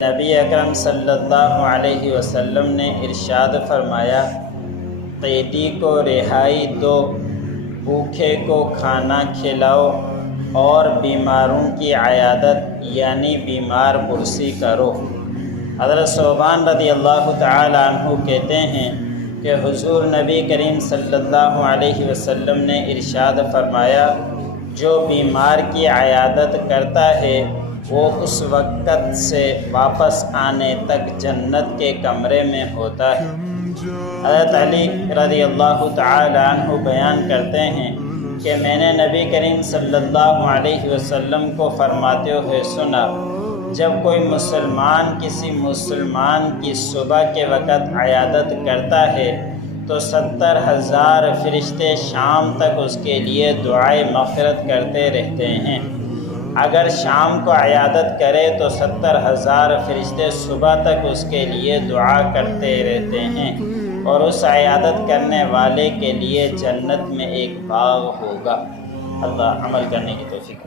نبی اکرم صلی اللہ علیہ وسلم نے ارشاد فرمایا، قیدی کو رہائی دو، بھوکے کو کھانا کھلاؤ اور بیماروں کی عیادت یعنی بیمار پرسی کرو۔ حضرت ثوبان رضی اللہ تعالی عنہ کہتے ہیں کہ حضور نبی کریم صلی اللہ علیہ وسلم نے ارشاد فرمایا، جو بیمار کی عیادت کرتا ہے وہ اس وقت سے واپس آنے تک جنت کے کمرے میں ہوتا ہے۔ حضرت علی رضی اللہ تعالی عنہ بیان کرتے ہیں کہ میں نے نبی کریم صلی اللہ علیہ وسلم کو فرماتے ہوئے سنا، جب کوئی مسلمان کسی مسلمان کی صبح کے وقت عیادت کرتا ہے تو 70,000 فرشتے شام تک اس کے لیے دعائے مغفرت کرتے رہتے ہیں۔ اگر شام کو عیادت کرے تو 70,000 فرشتے صبح تک اس کے لیے دعا کرتے رہتے ہیں، اور اس عیادت کرنے والے کے لیے جنت میں ایک باغ ہوگا۔ اللہ عمل کرنے کی توفیق۔